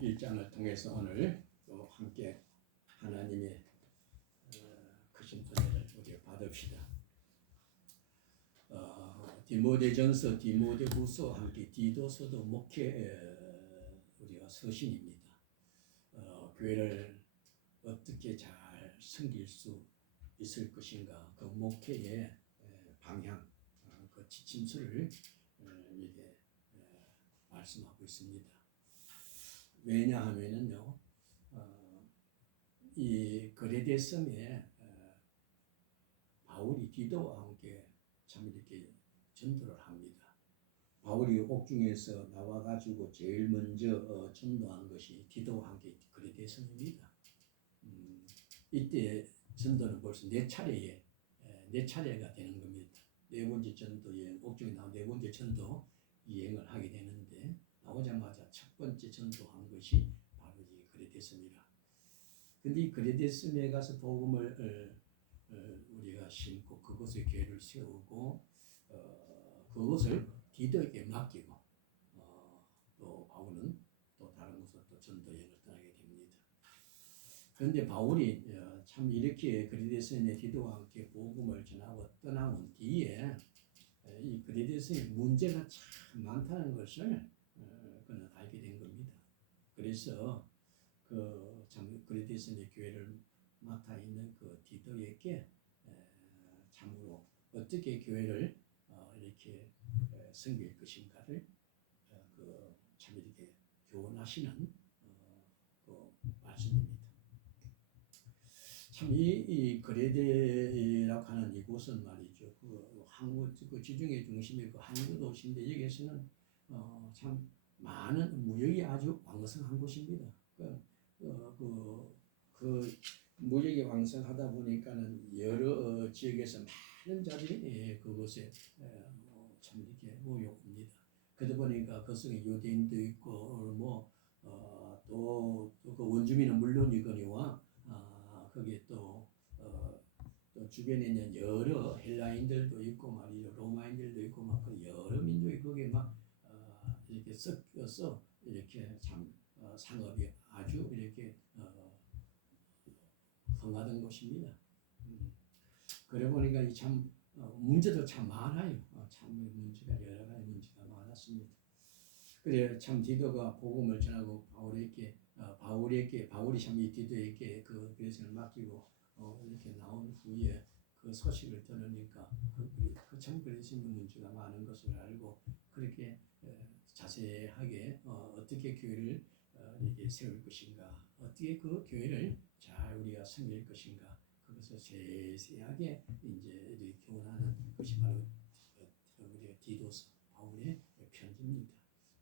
1장을 통해서 오늘 또 함께 하나님의 크신 은혜를 우리가 받읍시다. 디모데전서, 디모데후서 함께 디도서도 목회 우리가 서신입니다. 교회를 어떻게 잘 섬길 수 있을 것인가, 그 목회의 방향, 그 지침서를 이렇게 말씀하고 있습니다. 왜냐하면은요, 이 그레데 섬에 바울이 디도와 함께 참 이렇게 전도를 합니다. 바울이 옥중에서 나와가지고 제일 먼저 전도한 것이 디도와 함께 그레데 섬입니다. 이때 전도는 벌써 네 차례가 되는 겁니다. 네 번째 전도 여행, 옥중에 나온 네 번째 전도 여행을 하게 되는데, 나오자마자 첫 번째 전도한 것이 바로 이 그레데 섬이라. 근데 이 그레데 섬에 가서 복음을 우리가 심고 그곳에 교회를 세우고 그것을 디도에게 맡기고 또 바울은 또 다른 곳으로 또 전도 여행을 떠나게 됩니다. 그런데 바울이 참 이렇게 그레데 섬에 디도와 함께 복음을 전하고 떠나온 뒤에 이 그레데 섬에 문제가 참 많다는 것을 그는 알게 된 겁니다. 그래서 그 참 그레데 섬의 교회를 맡아 있는 그 디도에게 참으로 어떻게 교회를 이렇게 섬길 것인가를 참 이렇게 교훈하시는 그 말씀입니다. 참 이 그레데라고 하는 이곳은 말이죠. 그 항구 그 지중해 중심의 그 항구 도시인데, 여기에서는 참 많은 무역이 아주 왕성한 곳입니다. 그 무역이 왕성하다 보니까는 여러 지역에서 많은 자들이 그곳에 참 이렇게 모여옵니다. 그러다 보니까 그 속에 유대인도 있고 또 그 원주민은 물론이거니와 거기에 또 주변에 있는 여러 헬라인들도 있고 말이죠, 로마인들도 있고 막 그 여러 민족이 거기에 막 이렇게 섞여서 이렇게 참 상업이 아주 이렇게 흥하던 곳입니다. 그래 보니까 참 문제도 참 많아요. 참 문제가 여러 가지 문제가 많았습니다. 그래 참 디도가 복음을 전하고 바울이 참 이 디도에게 그 교회생을 맡기고 이렇게 나온 후에 그 소식을 들으니까 참 그리스도 문제가 많은 것을 알고 그렇게 자세하게 어떻게 교회를 이렇게 세울 것인가, 어떻게 그 교회를 잘 우리가 섬길 것인가, 그것을 세세하게 이제 이렇게 교훈하는 것이 바로 우리가 디도서 바울의 편지입니다.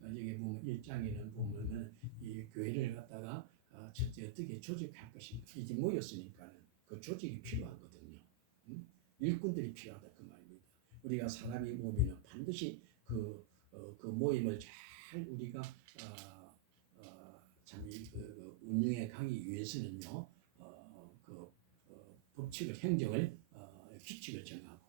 여기 보면 1장에는 보면은 이 교회를 갖다가 첫째 어떻게 조직할 것인가, 이제 모였으니까는 그 조직이 필요하거든요. 일꾼들이 필요하다 그 말입니다. 우리가 사람이 모이면 반드시 그 모임을 잘 우리가 참 운영해 가기 위해서는요, 법칙을, 행정을, 규칙을 정하고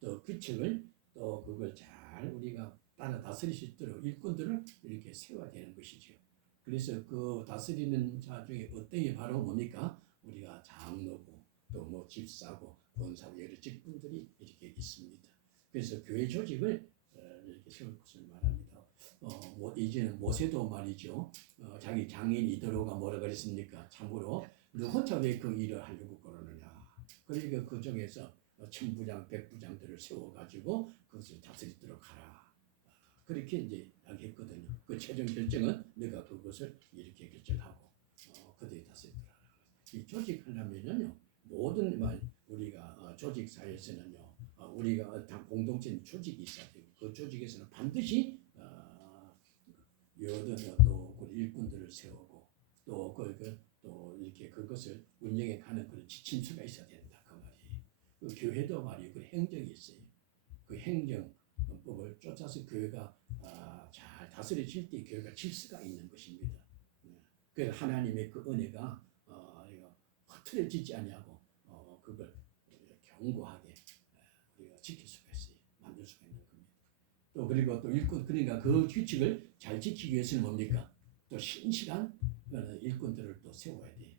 또 규칙을 또 그걸 잘 우리가 따라 다스릴 수 있도록 일꾼들을 이렇게 세워야 되는 것이죠. 그래서 그 다스리는 자 중에 어떤 게 바로 뭡니까? 우리가 장로고 또 집사고 권사고 여러 직분들이 이렇게 있습니다. 그래서 교회 조직을 이렇게 세울 것을 말합니다. 이제는 모세도 말이죠. 자기 장인 이도로가 뭐라 그랬습니까? 참으로 너 혼자 왜 그 일을 하려고 그러느냐. 그러니까 그 중에서 천부장, 백부장들을 세워가지고 그것을 다스리도록 하라. 그렇게 이제 했거든요. 그 최종 결정은 내가 그것을 이렇게 결정하고 그들이 다스리도록 하라. 이 조직하려면요, 모든 우리가 조직 사회에서는요, 우리가 공동체 조직이 있어야 되고 그 조직에서는 반드시 여든 또 일꾼들을 세우고 또 이렇게 그것을 운영해 가는 그런 지침서가 있어야 된다 그 말이에요. 그 교회도 말이에요, 그 행정이 있어요. 그 행정법을 쫓아서 교회가 잘 다스려질 때 교회가 질서가 있는 것입니다. 그래서 하나님의 그 은혜가 흐트러지지 않냐고 그걸 견고하게 우리가 지킬 수가 있어요. 만들 수가 있는 겁니다. 또 그리고 또 일꾼, 그러니까 그 규칙을 잘 지키기 위해서는 뭡니까? 또 신실한 일꾼들을 또 세워야 돼.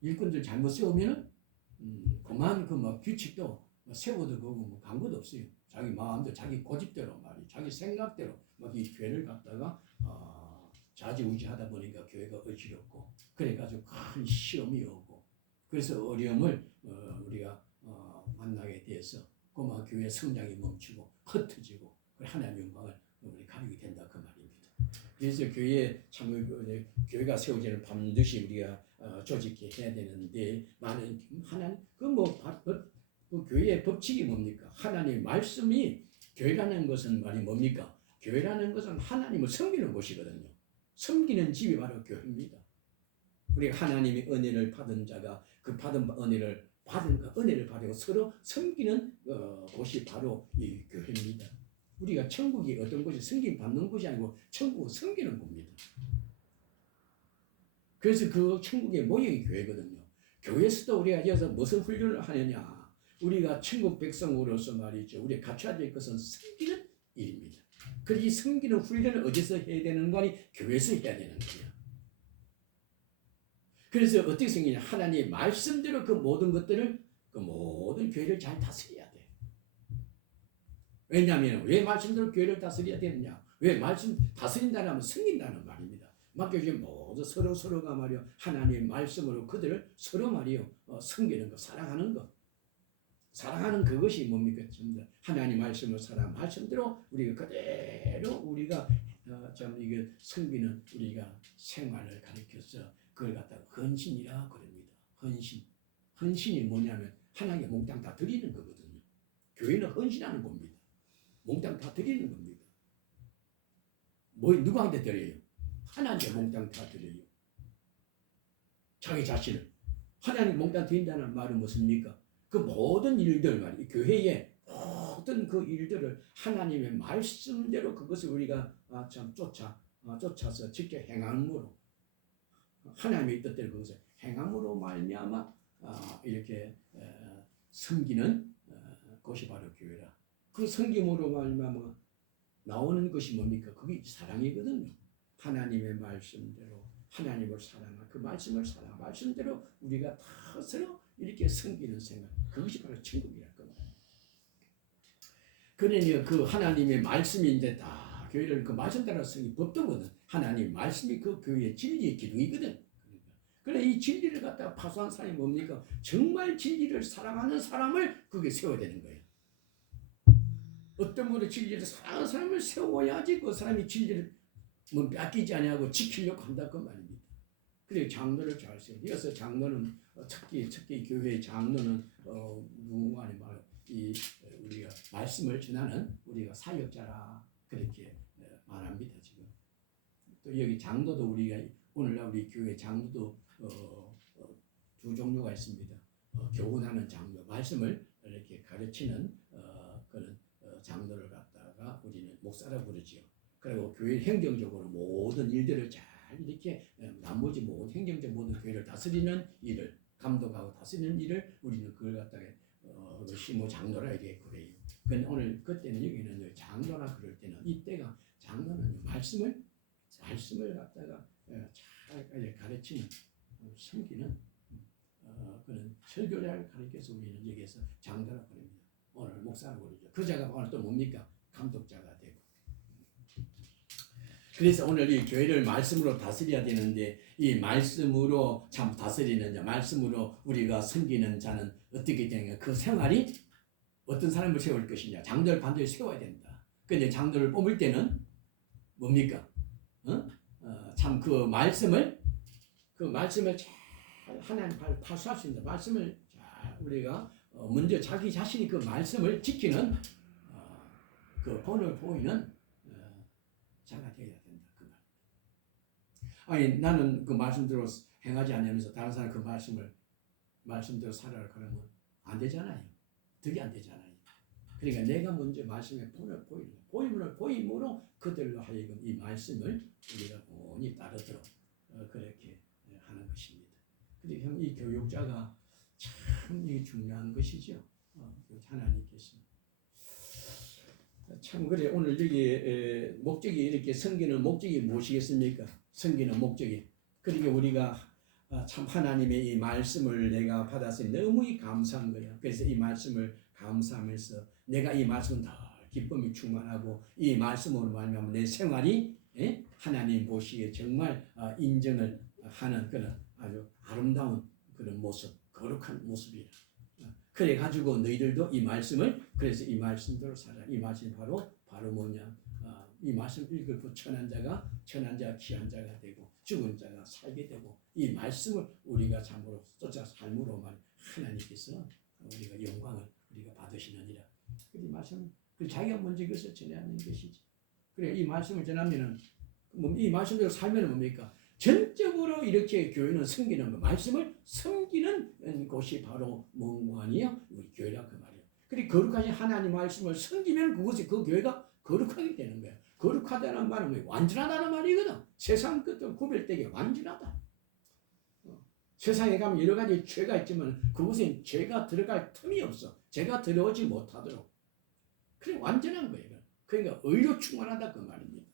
일꾼들 잘못 세우면은 그만 그 규칙도 세워도 그거 광고도 없어요. 자기 마음대로 자기 고집대로 말이 자기 생각대로 이 교회를 갖다가 좌지우지하다 보니까 교회가 어지럽고 그래가지고 큰 시험이 오고 그래서 어려움을 우리가 만나게 돼서 고마 교회 성장이 멈추고 흩어지고 하나님의 영광을 우리 가리게 된다 그 말입니다. 그래서 교회가 세워지는 반드시 우리가 조직해야 되는데 많은 하나님 그 교회의 법칙이 뭡니까? 하나님의 말씀이 교회라는 것은 말이 뭡니까? 교회라는 것은 하나님을 섬기는 곳이거든요. 섬기는 집이 바로 교회입니다. 우리가 하나님의 은혜를 받은 자가 그 받은 은혜를 받고 서로 섬기는 곳이 바로 이 교회입니다. 우리가 천국이 어떤 곳이 섬김 받는 곳이 아니고 천국은 섬기는 곳입니다. 그래서 그 천국의 모형이 교회거든요. 교회에서도 우리가 여기서 무슨 훈련을 하느냐? 우리가 천국 백성으로서 말이죠. 우리가 갖춰야 될 것은 섬기는 일입니다. 그래서 이 섬기는 훈련을 어디서 해야 되는 거니? 교회에서 해야 되는 거예요. 그래서 어떻게 생기냐? 하나님의 말씀대로 그 모든 것들을 그 모든 교회를 잘 다스려야 돼. 왜냐하면 왜 말씀대로 교회를 다스려야 되느냐? 왜 말씀 다스린다는 하면 섬긴다는 말입니다. 맡겨주신 모두 서로가 말이요 하나님의 말씀으로 그들을 서로 말이요 섬기는 것, 사랑하는 것. 사랑하는 그것이 뭡니까? 하나님 말씀을 말씀대로 우리가 그대로 우리가 이게 섬기는 우리가 생활을 가리켜서 그걸 갖다가 헌신이라 그럽니다. 헌신이 뭐냐면 하나님께 몽땅 다 드리는 거거든요. 교회는 헌신하는 겁니다. 몽땅 다 드리는 겁니다. 누구한테 드려요? 하나님께 몽땅 다 드려요. 자기 자신을 하나님 몽땅 드린다는 말은 무엇입니까? 그 모든 일들 말이에요. 교회의 모든 그 일들을 하나님의 말씀대로 그것을 우리가 쫓아서 직접 행함으로 하나님의 뜻대로 그것을 행함으로 말미암아 이렇게 섬기는 것이 바로 교회라. 그 섬김으로 말미암아 나오는 것이 뭡니까? 그게 사랑이거든요. 하나님의 말씀대로 하나님을 사랑하 그 말씀을 말씀대로 우리가 다 서로 이렇게 섬기는 생각 그것이 바로 천국이랄 겁니다. 그러니 그 하나님의 말씀이 이제 다 교회를 그 말씀 따라 섬기 법도거든. 하나님 말씀이 그 교회의 진리의 기둥이거든. 그러니까 이 진리를 갖다가 파수한 사람이 뭡니까? 정말 진리를 사랑하는 사람을 그게 세워야 되는 거예요. 어떤 분의 진리를 사랑하는 사람을 세워야지 그 사람이 진리를 뺏기지 아니하고 지키려고 한다 그 말입니다. 그래서 장로를 잘 세워. 그래서 장로는 특히 교회의 장로는 누구가 아니면 우리가 말씀을 전하는 우리가 사역자라 그렇게 말합니다 지금. 또 여기 장로도 우리가 오늘날 우리 교회 장로도 두 종류가 있습니다. 교훈하는 장로, 말씀을 이렇게 가르치는 그런 장로를 갖다가 우리는 목사라고 부르지요. 그리고 교회 행정적으로 모든 일들을 잘 이렇게 나머지 모든 행정적 모든 교회를 다스리는 일을 감독하고 다스리는 일을 우리는 그걸 갖다가 시모 장로라 이렇게 그래요. 근데 오늘 그때는 여기는 장로라 그럴 때는 이때가 장로는 말씀을 갖다가 잘 가르치는 섬기는 그런 설교자를 가르쳐서 우리는 여기에서 장로라 그럽니다. 오늘 목사라고 그러죠. 그 자가 오늘 또 뭡니까? 감독자가 되고. 그래서 오늘 이 교회를 말씀으로 다스려야 되는데 이 말씀으로 참 다스리는 자, 말씀으로 우리가 섬기는 자는 어떻게 되냐? 그 생활이 어떤 사람을 세울 것이냐? 장로를 반드시 세워야 된다. 근데 장로를 뽑을 때는 뭡니까? 참 그 말씀을 잘 하나님 파수할 수 있는 말씀을 잘 우리가 먼저 자기 자신이 그 말씀을 지키는 그 본을 보이는 자가 되어야 된다 그 말. 아니 나는 그 말씀대로 행하지 않으면서 다른 사람 그 말씀대로 살아라 그러면 안 되잖아요. 되게 안 되잖아요. 그러니까 내가 먼저 말씀의 본을 보임으로 그들로 하여금 이 말씀을 우리가 온히 따르도록 그렇게 하는 것입니다. 그리고 이 교육자가 참 중요한 것이죠. 하나님께서 참 그래 오늘 여기 목적이 이렇게 섬기는 목적이 무엇이겠습니까? 섬기는 목적이 그러니까 우리가 참 하나님의 이 말씀을 내가 받았으니 너무 감사한 거야. 그래서 이 말씀을 감사하면서 내가 이 말씀은 더 기쁨이 충만하고 이 말씀으로 말미암아 내 생활이 하나님 보시기에 정말 인정을 하는 그런 아주 아름다운 그런 모습, 거룩한 모습이라. 그래 가지고 너희들도 이 말씀을 그래서 이 말씀대로 살아. 이 말씀이 바로 뭐냐? 이 말씀 읽고 천한 자가 귀한 자가 되고 죽은 자가 살게 되고 이 말씀을 우리가 참으로 쫓아 삶으로 말 하나님께서 우리가 영광을 우리가 받으시느니라. 이 말씀 자기가 먼저 이것을 전하는 것이지. 그래 이 말씀을 전하면은 이 말씀대로 살면 뭡니까? 전적으로 이렇게 교회는 섬기는 거, 말씀을 섬기는 곳이 바로 뭔가 아니야? 우리 교회라 그 말이야. 그리고 거룩하신 하나님 말씀을 섬기면 그것이 그 교회가 거룩하게 되는 거야. 거룩하다는 말은 완전하다는 말이거든. 세상 것도 구별되게 완전하다. 세상에 가면 여러 가지 죄가 있지만 그곳에 죄가 들어갈 틈이 없어. 죄가 들어오지 못하도록. 그래 완전한 거예요. 그러니까 의로 충만하다 그 말입니다.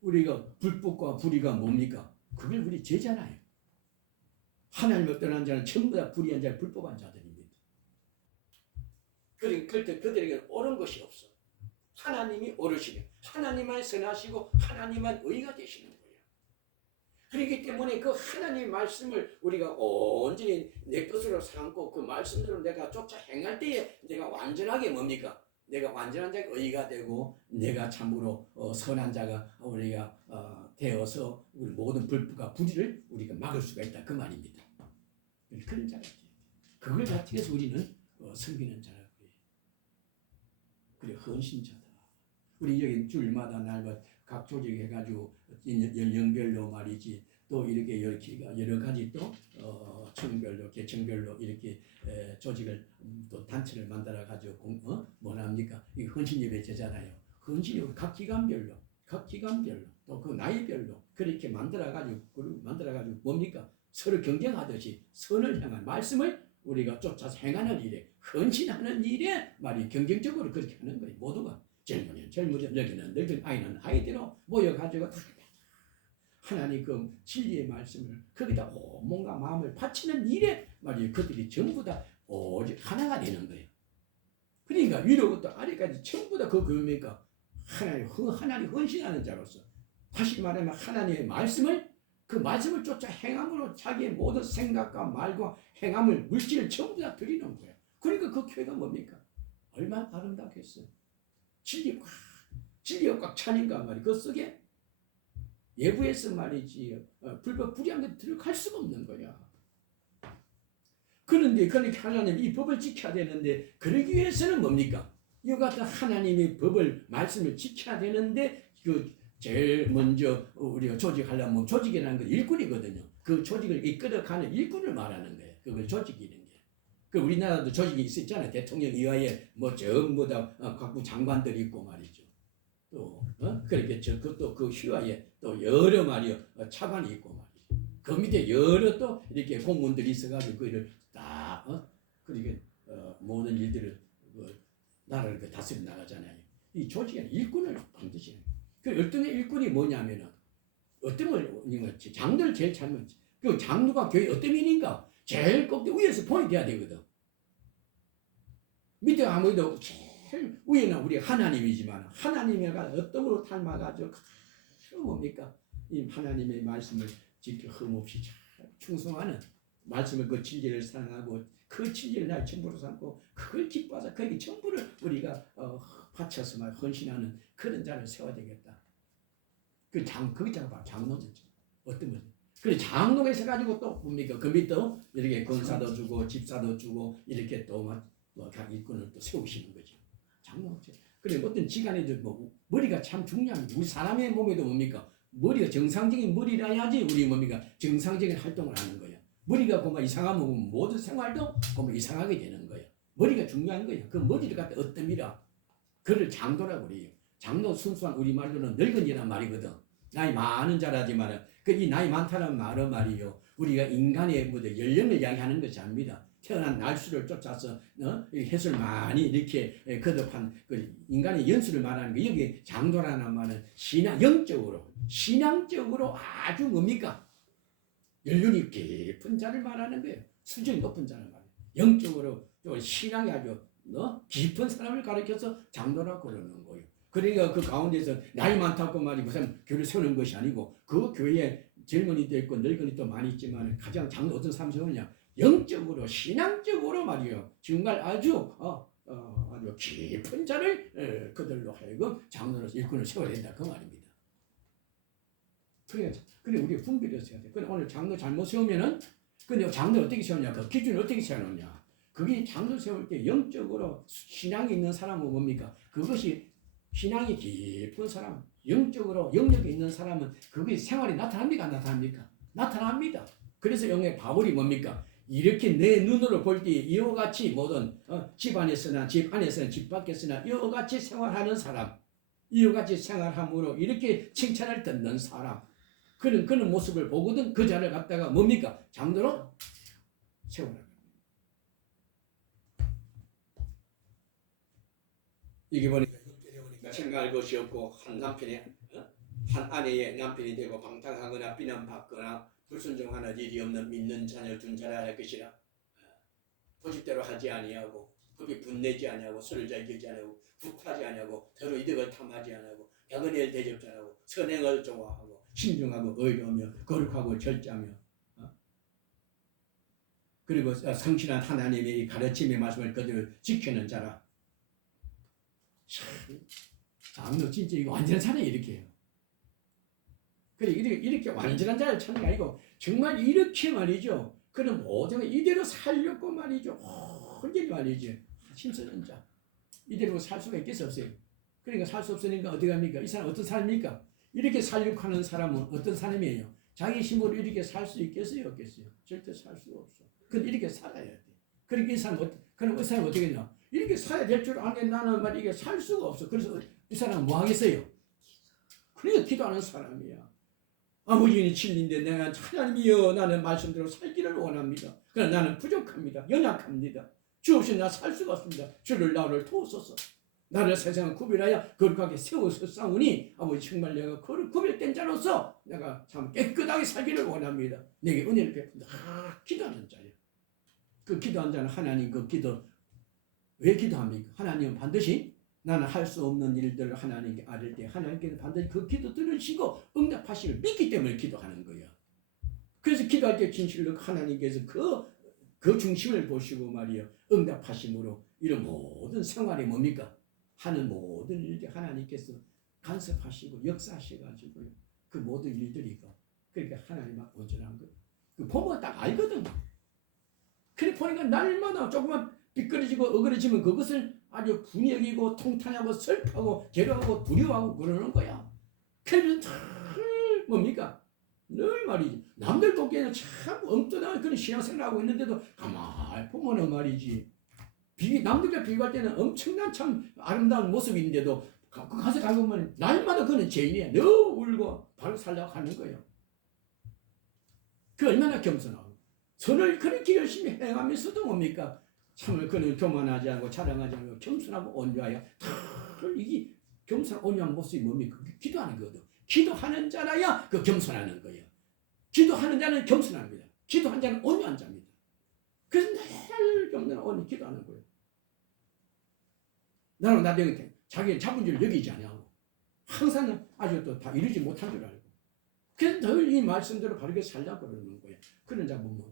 우리가 불법과 불의가 뭡니까? 그걸 우리 죄잖아요. 하나님을 떠난 자는 전부 다 불의한 자, 불법한 자들입니다. 그들에게 옳은 것이 없어. 하나님이 옳으시며 하나님만 선하시고 하나님만 의가 되시는 거예요. 그렇기 때문에 그 하나님의 말씀을 우리가 온전히 내 것으로 삼고 그 말씀대로 내가 쫓아 행할 때에 내가 완전하게 뭡니까? 내가 완전한 자가 의가 되고 내가 참으로 선한 자가 우리가 되어서 우리 모든 불법과 불의를 우리가 막을 수가 있다 그 말입니다. 그런 자가 돼요. 그걸 가지고서 우리는 섬기는 자라고 해요. 그래 헌신자다. 우리 여기 주일마다 날마다 각 조직 해가지고 연령별로 말이지 또 이렇게 여러 가지 또 청별로 계층별로 이렇게 조직을 또 단체를 만들어 가지고 뭐랍니까? 이 헌신 예배 제잖아요. 헌신 예배 각 기관별로 또 그 나이별로 그렇게 만들어 가지고 뭡니까? 서로 경쟁하듯이 선을 향한 말씀을 우리가 쫓아서 행하는 일에 헌신하는 일에 말이 경쟁적으로 그렇게 하는 거예요. 모두가 젊은 늙은 아이는 아이대로 모여가지고 다 하나님 그 진리의 말씀을 거기다 뭔가 마음을 바치는 일에 말이에요. 그들이 전부 다 오직 하나가 되는 거예요. 그러니까 위로부터 아래까지 전부 다 그 교회니까 하나님 헌신하는 자로서 다시 말하면 하나님의 말씀을 그 말씀을 쫓아 행함으로 자기의 모든 생각과 말과 행함을 물질을 전부 다 드리는 거예요. 그러니까 그 교회가 뭡니까? 얼마나 아름답겠어요. 진리가 꽉 차니까 말이에요. 그 속에 예부에서 말이지 불법 불의한 게 들어갈 수가 없는 거야. 그런데 그러니까 하나님 이 법을 지켜야 되는데 그러기 위해서는 뭡니까? 이와 같은 하나님의 법을 말씀을 지켜야 되는데 그 제일 먼저 우리가 조직하려면 조직이라는 건 일꾼이거든요. 그 조직을 이끌어가는 일꾼을 말하는 거예요. 그걸 조직이는 게. 그 우리나라도 조직이 있었잖아요. 대통령 이하에 뭐 전부 다 각부 장관들이 있고 말이죠. 또 그렇게 그것도 그 휘하에 또 여러 말이요 차관이 있고 말이죠. 그 밑에 여러 또 이렇게 공무원들이 있어가지고 그를 다 그렇게 모든 일들을 나라를 다스려 나가잖아요. 이 조직에는 일꾼을 반드시 해요. 그 일등의 일꾼이 뭐냐면은 어떤 걸 장로를 제일 잘못지. 그 장로가 교회 어떤 인인가 제일 꼭대 위에서 본이 돼야 되거든. 밑에 아무래도 제일 위에는 우리 하나님이지만 하나님과 어떤 걸로 닮아가지고 뭡니까? 이 하나님의 말씀을 지켜 흠없이 잘 충성하는 말씀을 그 진리를 사랑하고 그 진리를 나의 전부로 삼고 그걸 기뻐해서 거기 전부를 우리가 바쳐서 말 헌신하는 그런 자를 세워야 되겠다. 그 자가 바로 장로죠. 어떤 거죠? 그래 장로가 있어가지고 또 뭡니까? 그 밑에 이렇게 권사도 주고 집사도 주고 이렇게 또 각 일꾼을 또 세우시는 거죠. 장로죠. 그래 어떤 지간에도 머리가 참 중요한 우리 사람의 몸에도 뭡니까? 머리가 정상적인 머리라야지 우리 뭡니까? 정상적인 활동을 하는 거야. 머리가 보면 이상하면 모든 생활도 보면 이상하게 되는 거야. 머리가 중요한 거야. 그 머리를 갖다 어뜸이라 그를 장도라고 그래요. 장로 순수한 우리말로는 늙은이란 말이거든. 나이 많은 자라지만 그 이 나이 많다는 말은 말이요. 우리가 인간의 연령을 이야기하는 것이 아닙니다. 태어난 날수를 쫓아서 해설 많이 이렇게 거듭한 그 인간의 연수를 말하는 거. 여기 장도라는 말은 신앙적으로 아주 뭡니까? 연륜이 깊은 자를 말하는 거예요. 수준이 높은 자를 말해요. 영적으로 신앙이 아주 깊은 사람을 가리켜서 장로라고 그러는 거예요. 그러니까 그 가운데서 나이 많다고 말이 무슨 교회를 세우는 것이 아니고 그 교회에 젊은이도 있고 늙은이도 많이 있지만 가장 장로 어떤 사람이 세우느냐 영적으로 신앙적으로 말이요 정말 아주 아주 깊은 자를 그들로 하여금 장로로서 일꾼을 세워야 된다 그 말입니다. 그래 우리 분별해서 해야 돼. 근데 오늘 장로 잘못 세우면은 근데 장로 어떻게 세우냐 그 기준을 어떻게 세우느냐 그게 장로 세울 때 영적으로 신앙이 있는 사람은 뭡니까 그것이 신앙이 깊은 사람, 영적으로 영역이 있는 사람은 그게 생활이 나타납니까? 안 나타납니까? 나타납니다. 그래서 영의 바울이 뭡니까? 이렇게 내 눈으로 볼 때 이와 같이 모든 집 안에서나 집 안에서나 집 밖에서나 이와 같이 생활하는 사람, 이와 같이 생활함으로 이렇게 칭찬을 듣는 사람, 그런 모습을 보거든 그 자를 갖다가 뭡니까? 장로로 세우라. 이게 보니까 생각할 것이 없고 한 남편이 한 아내의 남편이 되고 방탕하거나 비난받거나 불순종하는 일이 없는 믿는 자녀를 둔 자라 할 것이라. 고집대로 하지 아니하고 급히 분내지 아니하고 술을 즐기지 아니하고 굿하지 아니하고 서로 이득을 탐하지 아니하고 야근을 대접자라고 선행을 좋아하고 신중하고 의로우며 거룩하고 절제하며 그리고 성실한 하나님의 가르침의 말씀을 그대로 지키는 자라. 장로 진짜 이거 완전한 자는 이렇게 해요. 그래 이렇게 완전한 자를 찾는 게 아니고 정말 이렇게 말이죠. 그런 모든 이대로 살려고 말이죠. 완전히 말이죠. 힘쓰는 자. 이대로 살 수가 있겠어 없어요. 그러니까 살 수 없으니까 어디 갑니까? 이 사람 어떤 사람입니까? 이렇게 살려고 하는 사람은 어떤 사람이에요? 자기 힘으로 이렇게 살 수 있겠어요? 없겠어요? 절대 살 수가 없어. 근데 이렇게 살아야 돼. 그러니까 이 사람 그럼 이 사람 어떻게 했냐? 이렇게 살아야 될 줄 아는데 나는 말 이게 살 수가 없어. 그래서 이 사람은 뭐 하겠어요? 그러니까 기도하는 사람이야. 아버지는 진리인데 내가 하나님이여 나는 말씀대로 살기를 원합니다. 그러나 나는 부족합니다. 연약합니다. 주 없이 나 살 수가 없습니다. 주를 나를 도우소서. 나를 세상을 구별하여 거룩하게 세워서 싸우니 아버지 정말 내가 구별된 자로서 내가 참 깨끗하게 살기를 원합니다. 내게 은혜를 베푼다. 기도하는 자예요. 그 기도한 자는 하나님 그 기도 왜 기도합니까? 하나님은 반드시 나는 할 수 없는 일들을 하나님께 아뢰 때 하나님께서 반드시 그 기도 들으시고 응답하심을 믿기 때문에 기도하는 거예요. 그래서 기도할 때 진실로 하나님께서 그 중심을 보시고 말이요 응답하심으로 이런 모든 생활이 뭡니까? 하는 모든 일들 하나님께서 간섭하시고 역사하셔가지고요. 그 모든 일들이 그러니까 하나님 앞 온전한 거예요. 그 보면 딱 알거든. 그래 보니까 날마다 조금만 비끄러지고 어그러지면 그것을 아주 분이 여기고 통탄하고 슬퍼하고 괴로워하고 두려워하고 그러는 거야. 그래서 늘 뭡니까? 늘 말이지. 남들 보기에는 참 엉뚱한 그런 신앙생활하고 있는데도 가만히 보면은 말이지. 남들과 비교할 때는 엄청난 참 아름다운 모습인데도 가서 가보면 날마다 그는 죄인이야. 늘 울고 바로 살려고 하는 거예요. 그 얼마나 겸손하고. 선을 그렇게 열심히 행하면서도 뭡니까? 참을 그는 교만하지 않고 자랑하지 않고 겸손하고 온유하여 이게 겸손한 온유한 모습이 뭡니까? 기도하는 거거든. 기도하는 자라야 그 겸손하는 거예요. 기도하는 자는 겸손한 거예요. 기도한 자는 온유한 자입니다. 그래서 늘 겸손한 온유 기도하는 거예요. 나는 나중에 자기의 자본주의를 여기지 않냐고 항상 아주 또 다 이루지 못한 줄 알고 그래서 늘 이 말씀대로 바르게 살려고 그러는 거예요. 그런 자 보면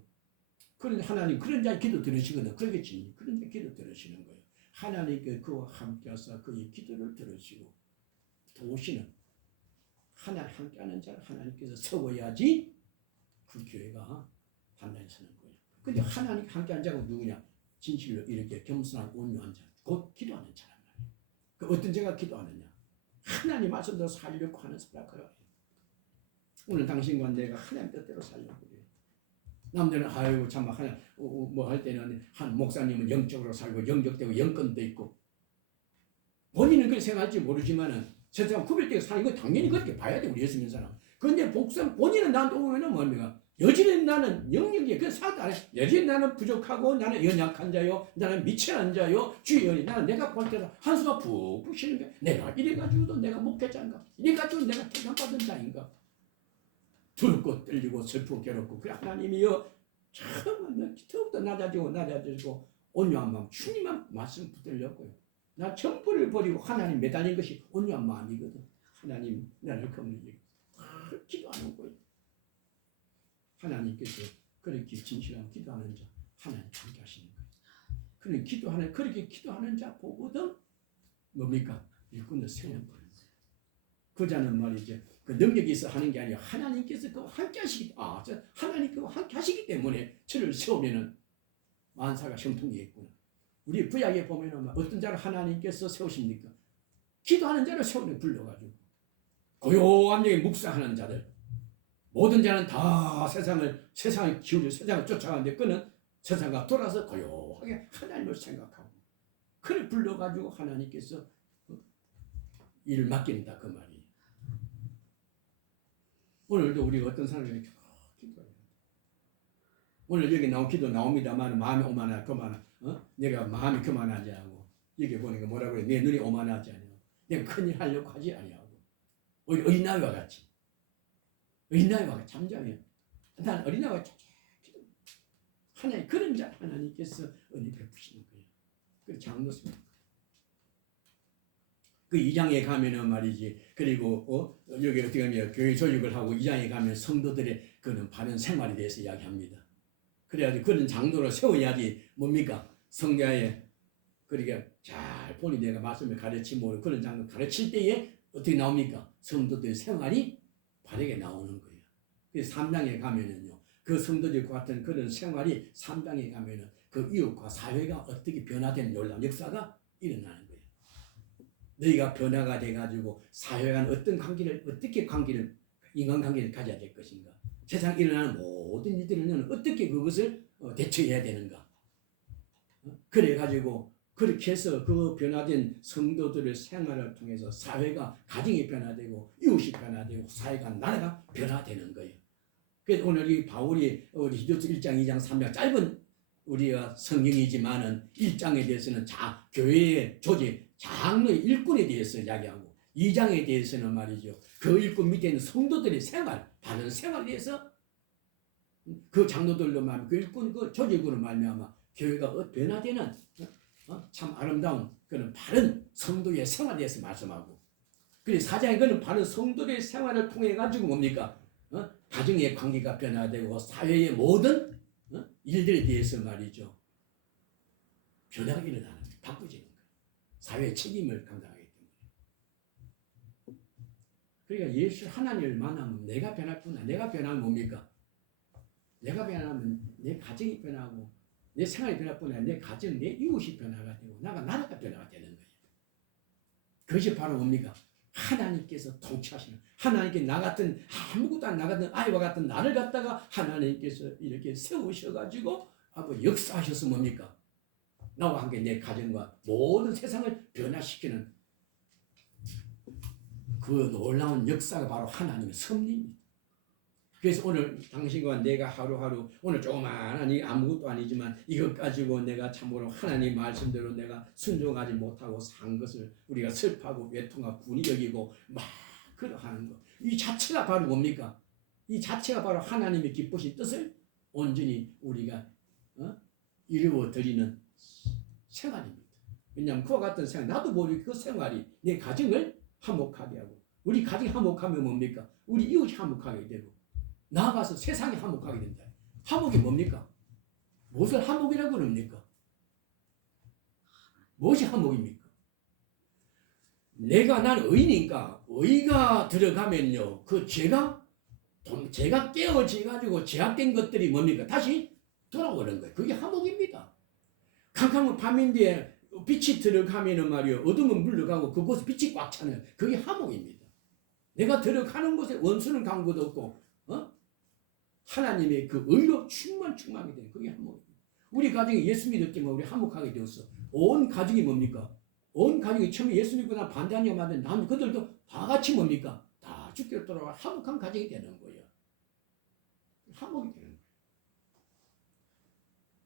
그런 하나님 그런 자의 기도 들으시거든. 그러겠지. 그런 자 기도 들으시는 거예요. 하나님께 그와 함께하사 그의 기도를 들으시고 도우시는 하나님 함께하는 자를 하나님께서 세워야지 그 교회가 단단히 서는 거예요. 근데 하나님 함께하는 자가 누구냐? 진실로 이렇게 겸손한 온유한 자, 곧 기도하는 자란 말이에요. 그 어떤 자가 기도하느냐? 하나님 말씀대로 살려고 하는 사람 그래요. 오늘 당신과 내가 하나님 뜻대로 살려고 그래요. 남들은 아이고 참 하나 뭐 할 때는 한 목사님은 영적으로 살고 영적되고 영권도 있고 본인은 그렇게 생각할지 모르지만은 세상 구별되게 사는 거 당연히 그렇게 봐야 돼 우리 예수 믿는 사람. 그런데 본인은 나한테 오면은 뭡니까? 여전히 나는 영역이 그 사다 여전히 나는 부족하고 나는 연약한 자요 나는 미천한 자요 주연이 나는 내가 볼 때는 한숨만 푹푹 쉬는 게 내가 이래가지고도 내가 목회자인가 이래가지고 내가 택함받은 자인가 두렵고 떨리고 슬프고 괴롭고 그래 하나님이여 참 더욱더 낮아지고 온유한 마음 주님만 말씀 붙들렸고요. 나 전부를 버리고 하나님 매달린 것이 온유한 마음이거든. 하나님 나를 겁내게 기도하는 거예요. 하나님께서 그렇게 진실하게 기도하는 자 하나님 함께 하시는 거예요. 그렇게 기도하는 자 보거든 뭡니까? 일꾼을 세우는 거예요. 그 자는 말이죠. 그 능력이 있어 하는 게 아니라 하나님께서 그와 함께 하시기 하나님 그와 함께 하시기 때문에 저를 세우면은 만사가 형통되겠구나. 우리 구약에 보면은 어떤 자를 하나님께서 세우십니까? 기도하는 자를 세우는 불러가지고 고요한 영에 묵상하는 자들 모든 자는 다 세상을 기울여 세상을 쫓아가는데 그는 세상과 돌아서 고요하게 하나님을 생각하고 그를 불러가지고 하나님께서 일을 맡긴다 그 말이에요. 오늘도 우리가 어떤 사람이 기도해요. 오늘 여기 나온 기도 나옵니다만 마음이 오만하거나 내가 마음이 교만하지 않고 여기 보니까 뭐라고 그래? 내 눈이 오만하지 않고 내가 큰일 하려고 하지 아니하고 오히려 어린아이와 같이 잠잠해. 난 어린아이와 기도. 하나님 그런 자 하나님께서 은혜 베푸시는 거예요. 그 장로습니다. 그 2장에 가면은 말이지. 그리고 여기 어떻게 하면 교회 조직을 하고 2장에 가면 성도들의 그는 바른 생활에 대해서 이야기합니다. 그래야지 그런 장로를 세워야지 뭡니까? 성자에 그러니까 잘 본이 내가 말씀을 가르치고 그런 장로 가르칠 때에 어떻게 나옵니까? 성도들의 생활이 바르게 나오는 거예요. 그래서 3장에 가면은요. 그 성도들과 같은 그런 생활이 3장에 가면은 그 이웃과 사회가 어떻게 변화된 놀라운 역사가 일어나는 거예요. 너희가 변화가 돼가지고 사회와는 어떻게 인간관계를 가져야 될 것인가? 세상에 일어나는 모든 일들을 너는 어떻게 그것을 대처해야 되는가? 그래가지고 그렇게 해서 그 변화된 성도들의 생활을 통해서 사회가 가정이 변화되고 이웃이 변화되고 사회가 나라가 변화되는 거예요. 그래서 오늘 이 바울이 우리 히브리서 1장, 2장, 3장 짧은 우리가 성경이지만은 1장에 대해서는 교회의 조직 장로의 일꾼에 대해서 이야기하고 2장에 대해서는 말이죠. 그 일꾼 밑에 있는 성도들의 생활, 바른 생활에 대해서 그 장로들로 말하면 그 일꾼 그 조직으로 말미암아 교회가 변화되는 참 아름다운 그런 바른 성도의 생활에 대해서 말씀하고 그래서 4장에 그는 바른 성도의 생활을 통해 가지고 뭡니까? 가정의 관계가 변화되고 사회의 모든 일들에 대해서 말이죠. 변화가 일어나는 거예요. 바꾸지는 거예요. 사회의 책임을 감당하기 때문에. 그러니까 예수 하나님을 만나면 내가 변할 뿐 아니라 내가 변하면 뭡니까? 내가 변하면 내 가정이 변하고 내 생활이 변할 뿐 아니라 내 가정, 내 이웃이 변화가 되고 나라가 변화가 되는 거예요. 그것이 바로 뭡니까? 하나님께서 통치하시는 하나님께 나 같은 아무것도 안 나같은 아이와 같은 나를 갖다가 하나님께서 이렇게 세우셔가지고 역사하셔서 뭡니까? 나와 함께 내 가정과 모든 세상을 변화시키는 그 놀라운 역사가 바로 하나님의 섭리입니다. 그래서 오늘 당신과 내가 하루하루 오늘 조그마한 아무것도 아니지만 이것 가지고 내가 참으로 하나님 말씀대로 내가 순종하지 못하고 산 것을 우리가 슬퍼하고 외통하고 분이 여기고 막 그러하는 것. 이 자체가 바로 뭡니까? 이 자체가 바로 하나님의 기쁘신 뜻을 온전히 우리가 이루어드리는 생활입니다. 왜냐하면 그와 같은 생활 나도 모르게 그 생활이 내 가정을 화목하게 하고 우리 가정이 화목하면 뭡니까? 우리 이웃이 화목하게 되고 나아가서 세상이 화목하게 된다. 화목이 뭡니까? 무엇을 화목이라고 그럽니까? 무엇이 화목입니까? 난 의니까 의가 들어가면요 그 죄가 깨어져가지고 죄악된 것들이 뭡니까? 다시 돌아오는 거예요. 그게 화목입니다. 캄캄한 밤인데 빛이 들어가면은 말이요 어둠은 물러가고 그곳에 빛이 꽉 차는 그게 화목입니다. 내가 들어가는 곳에 원수는 간 것도 없고 하나님의 그 의로 충만하게 되는 그게 화목입니다. 우리 가정이 예수 믿을 때만 우리 화목하게 되었어. 온 가정이 뭡니까? 온 가정이 처음에 예수 믿고 나 반대하냐 말든 남 그들도 다 같이 뭡니까? 다 죽기로 돌아와 화목한 가정이 되는 거예요. 화목이 되는 거예요.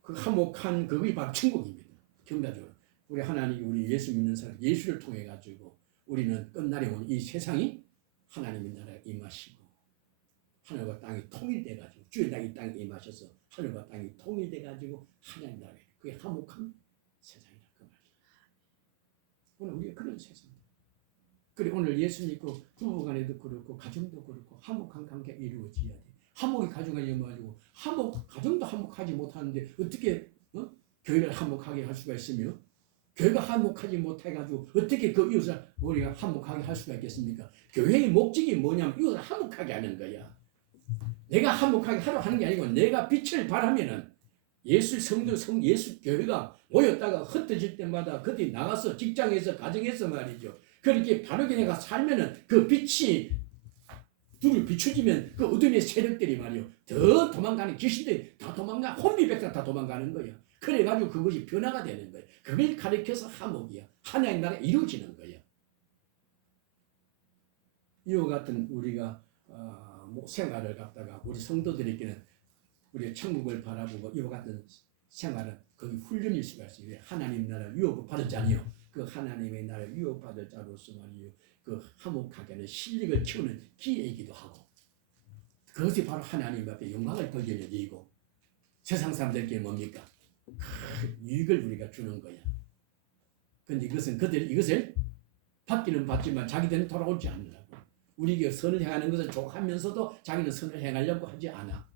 그 화목한 그게 바로 천국입니다. 경다적으로 우리 하나님이 우리 예수 믿는 사람 예수를 통해 가지고 우리는 끝날에 오는 이 세상이 하나님의 나라에 임하시고 하늘과 땅이 통일돼가지고 주의 땅이 땅에 임하셔서 하늘과 땅이 통일돼가지고 하나님 나라에 그게 화목한 세상이라 그 말이야. 오늘 우리가 그런 세상. 그래 오늘 예수 믿고 부부간에도 그렇고 가정도 그렇고 화목한 관계가 이루어져야 돼. 화목의 가정을 이루어가지고 가정도 화목하지 못하는데 어떻게 교회를 화목하게 할 수가 있으며 교회가 화목하지 못해가지고 어떻게 그 이웃을 우리가 화목하게 할 수가 있겠습니까? 교회의 목적이 뭐냐면 이웃을 화목하게 하는 거야. 내가 화목하게 하려 하는 게 아니고 내가 빛을 발하면은 예수 성도 예수 교회가 모였다가 흩어질 때마다 그들이 나가서 직장에서 가정에서 말이죠. 그렇게 바르게 내가 살면은 그 빛이 둘을 비추지면 그 어둠의 세력들이 말이요 더 도망가는 귀신들이 다 도망가 혼비백산 다 도망가는 거야. 그래가지고 그것이 변화가 되는 거야. 그걸 가리켜서 화목이야. 하나님 나라가 이루어지는 거야. 이와 같은 우리가 생활을 갖다가 우리 성도들에게는 우리 천국을 바라보고 이와 같은 생활은 거기 훈련일 수가 있어요. 하나님 나라 유업을 받았잖아요. 그 하나님의 나라 유업받을 자로서 말이요. 그 화목하게 하는 실력을 키우는 기회이기도 하고 그것이 바로 하나님 앞에 영광을 돌려드리고 세상 사람들께 뭡니까? 큰 유익을 우리가 주는 거야. 그런데 이것은 그들이 이것을 받기는 받지만 자기들은 돌아오지 않으려고. 우리에게 선을 행하는 것을 좋아하면서도 자기는 선을 행하려고 하지 않아.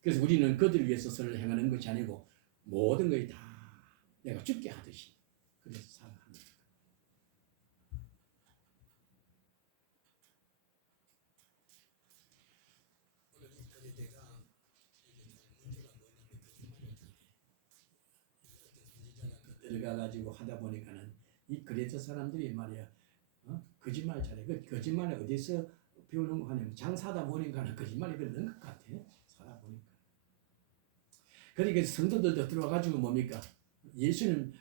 그래서 우리는 그들을 위해서 선을 행하는 것이 아니고 모든 것이 다 내가 죽게 하듯이 그래서 살아가는 거야. 오늘 이 거리대가 문제가 뭐냐면 들어가가지고 하다 보니까는 이 그레이터 사람들이 말이야 거짓말 잘해. 그 거짓말을 어디서 배우는 거 하냐면 장사하다 보니까는 거짓말이 그런 것 같아. 살아보니까. 그러니까 성도들도 들어와가지고 뭡니까? 예수는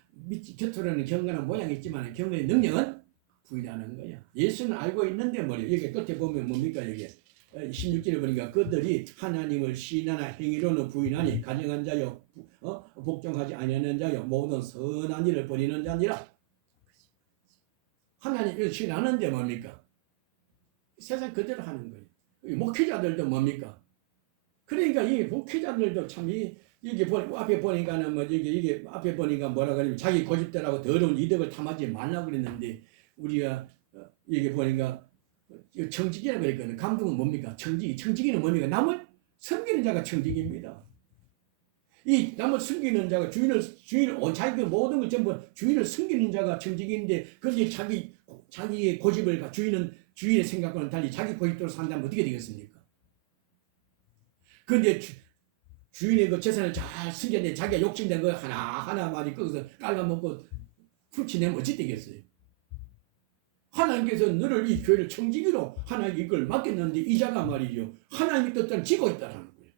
곁으로는 경건한 모양이 있지만 경건의 능력은 부인하는 거야. 예수는 알고 있는데 말이야. 여기 끝에 보면 뭡니까? 여기 16절에 보니까 그들이 하나님을 신하나 행위로는 부인하니 가증한 자요 복종하지 아니하는 자요 모든 선한 일을 버리는 자니라. 하나님을 신하는데 뭡니까? 세상 그대로 하는 거예요. 목회자들도 뭡니까? 그러니까 이 목회자들도 참 이게 앞에 보니까는 뭐 이게 앞에 보니까 뭐라 그러냐면 자기 고집대라고 더러운 이득을 탐하지 말라고 그랬는데 우리가 이게 보니까 청지기라고 그랬거든. 감독은 뭡니까? 청지기는 뭡니까? 남을 섬기는 자가 청지기입니다. 이 남을 섬기는 자가 주인을 자기 모든 걸 전부 주인을 섬기는 자가 청지기인데 그런데 자기의 고집을 주인의 생각과는 달리 자기 고집대로 산다면 어떻게 되겠습니까? 그런데 주인의 그 재산을 잘 숨겼는데 자기가 욕심낸 거 하나하나 많이 거기서 깔아먹고 훔치내면 어찌 되겠어요? 하나님께서 너를 이 교회를 청지기로 하나님께 이걸 맡겼는데 이자가 말이죠. 하나님의 뜻대로 지고 있다는 거예요.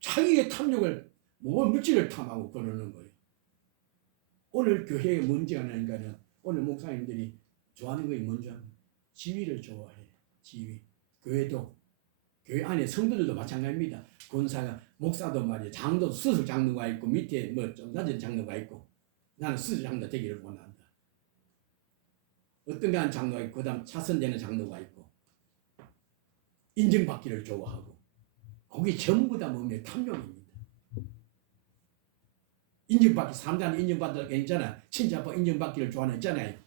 자기의 탐욕을 물질을 탐하고 그러는 거예요. 오늘 교회의 문제가 나니까는 오늘 목사님들이 좋아하는 것이 뭔지 알아요? 지위를 좋아해. 지위. 교회 안에 성도들도 마찬가지입니다. 권사가 목사도 말이야. 장도 수술 장로가 있고 밑에 뭐 좀 낮은 장로가 있고 나는 수술 장로 되기를 원한다. 어떤가 한 장로가 있고 그다음 차선되는 장로가 있고 인정받기를 좋아하고 거기 전부 다 뭐냐 탐욕입니다. 인정받기 사람들한테 인정받을 게 있잖아. 친자빠 인정받기를 좋아하는 있잖아요.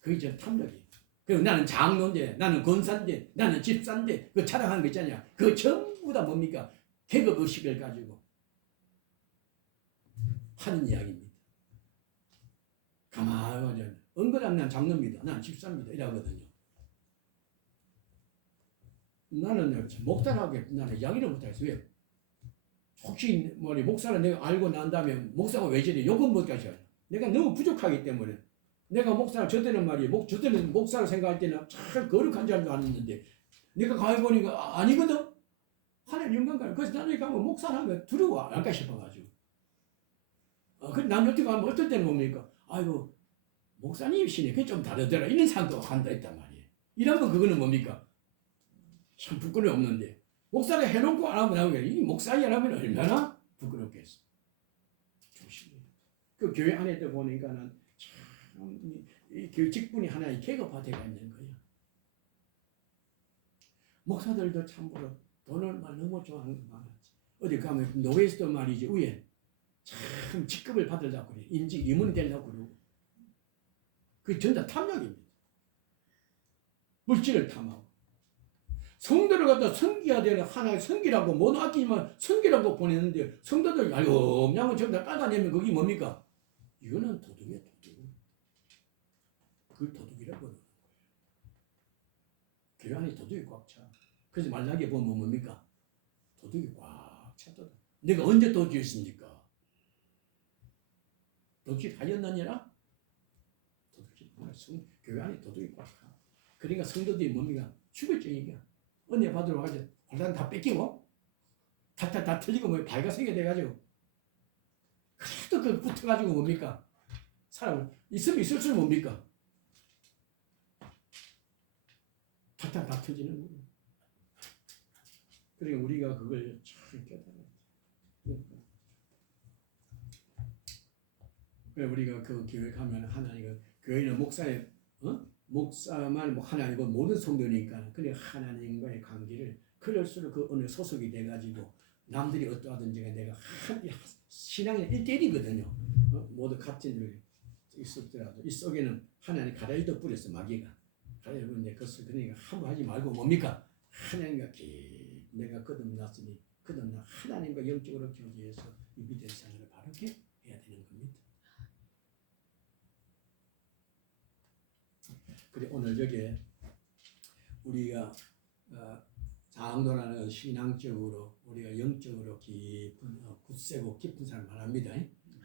그게 저 탐욕이에요. 그리고 나는 장로인데 나는 권사인데 나는 집사인데 그 자랑하는 거 있잖아요. 그 전부 다 뭡니까? 계급 의식을 가지고 하는 이야기입니다. 가만히 은근한 난 장로입니다. 난 집사입니다. 이러거든요. 나는 목사라고 나는 이야기를 못하겠어요. 왜? 혹시 목사를 내가 알고 난 다음에 목사가 왜 저래? 욕은 못 가셔요. 내가 너무 부족하기 때문에 내가 목사를 저때는 말이에요. 저때는 목사를 생각할 때는 참 거룩한 줄 알았는데 내가 가만히 보니까 아니거든. 하나님 영광 가요. 그래서 나중에 가면 목사라면 두려워 할까 싶어가지고. 그래 난 어떻게 하면 어떨 때는 뭡니까? 아이고 목사님이시네. 그게 좀 다르더라. 이런 생각도 한다 했단 말이에요. 이러면 그거는 뭡니까? 참 부끄러움이 없는데 목사를 해놓고 안 하면 나오게 이 목사이라면 얼마나 부끄럽겠어. 조심해요. 그 교회 안에도 보니까는 참 이 직분이 하나의 계급화되어 있는 거예요. 목사들도 참으로 돈을 너무 좋아하는 거 많았지. 어디 가면 노예스도 말이지 위에 참 직급을 받으려고 그래. 인지 임원이 되려고 그러고. 그게 전부 다 탐욕입니다. 물질을 탐하고. 성도를 갖다 섬기야 되는 하나의 섬기라고 못 아끼지만 섬기라고 보냈는데 성도들 야금야금 전부 다 깔아내면 그게 뭡니까? 이거는 도둑이야 도둑. 그걸 도둑이라고 하는 거예요. 교회 안에 도둑이 꽉 차. 그래서 말라기에 보면 뭡니까? 도둑이 꽉 찼다. 내가 언제 도둑이었습니까? 도둑이 하였느니라? 도둑이 교회 안에 도둑이 꽉 차. 그러니까 성도들이 뭡니까? 죽을증이야. 은혜 받으러 가지 홀랑 다 뺏기고 다 틀리고 뭐 발가생이 돼가지고 그래도 그 붙어가지고 뭡니까? 사람은 있으면 있을수록 뭡니까? 다 터지는 거예요. 그러니까 우리가 그걸 잘 깨달아야 돼. 그래 우리가 그 교회 가면 하나님은 교회는 목사의 목사만 하나님과 모든 성도니까 그래 하나님과의 관계를 그럴수록 그 어느 소속이 돼가지고 남들이 어떠하든지 내가 신앙의 1대1이거든요. 모두 같은 일 있었더라도 이 속에는 하나님 가라이도 뿌렸어 마귀가. 가라이도 뿌렸는데 그것을 그러니까 함부로 하지 말고 뭡니까? 하나님과 내가 거듭났으니 거듭나 하나님과 영적으로 교제해서 이 믿음의 생활을 바르게 해야 되는 겁니다. 그래 오늘 여기에 우리가 장로라는 신앙적으로 우리가 영적으로 깊은 굳세고 깊은 사람 말합니다.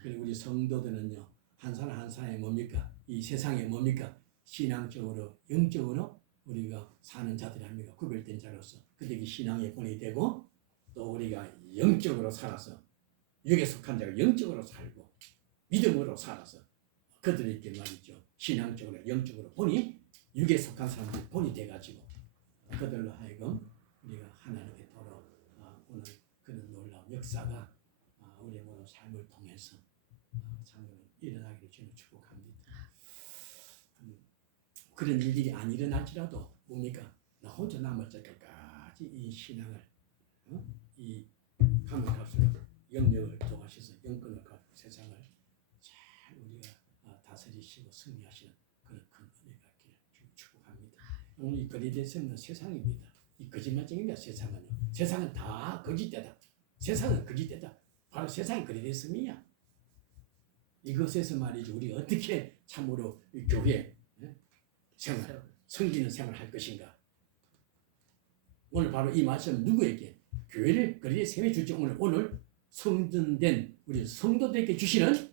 그리고 우리 성도들은요 한 사람 한 사람이 뭡니까? 이 세상에 뭡니까? 신앙적으로 영적으로 우리가 사는 자들이 아닙니까? 구별된 자로서 그들이 신앙의 본이 되고 또 우리가 영적으로 살아서 육에 속한 자가 영적으로 살고 믿음으로 살아서 그들에게 말이죠 신앙적으로 영적으로 본이 육에 속한 사람들 본이 돼가지고 그들로 하여금 우리가 하나님께 돌아 오늘 그런 놀라운 역사가 우리의 모든 삶을 통해서 참으로 일어나기를 주는 축복합니다. 그런 일들이 안 일어날지라도 뭡니까? 나 혼자 남을 때까지 이 신앙을 이 강력할수록 영역을 통하셔서 영권을 갖고 세상을 잘 우리가 다스리시고 승리하시는 그런 큰 은혜가 있기를 축복합니다. 오늘 이 거리대성은 세상입니다. 이 거짓말쟁이입니다. 세상은요. 세상은 다 거짓되다. 세상은 거짓되다. 바로 세상이 거리대성이야. 이것에서 말이죠. 우리 어떻게 참으로 이 교회 생활, 섬기는 생활을 할 것인가. 오늘 바로 이 말씀 누구에게? 교회를 거리에 세워 줄지 오늘 성전된 우리 성도들에게 주시는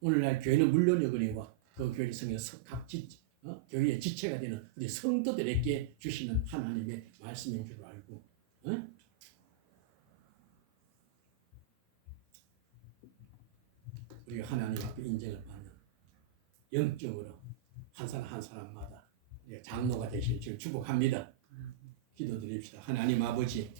오늘날 교회는 물론이거니와 그 교회를 성해서 각 교회의 지체가 되는 우리 성도들에게 주시는 하나님의 말씀인 줄 알고 우리가 하나님 앞에 인정을 받는 영적으로 한 사람 한 사람마다 장로가 되실 줄 축복합니다. 기도드립시다. 하나님 아버지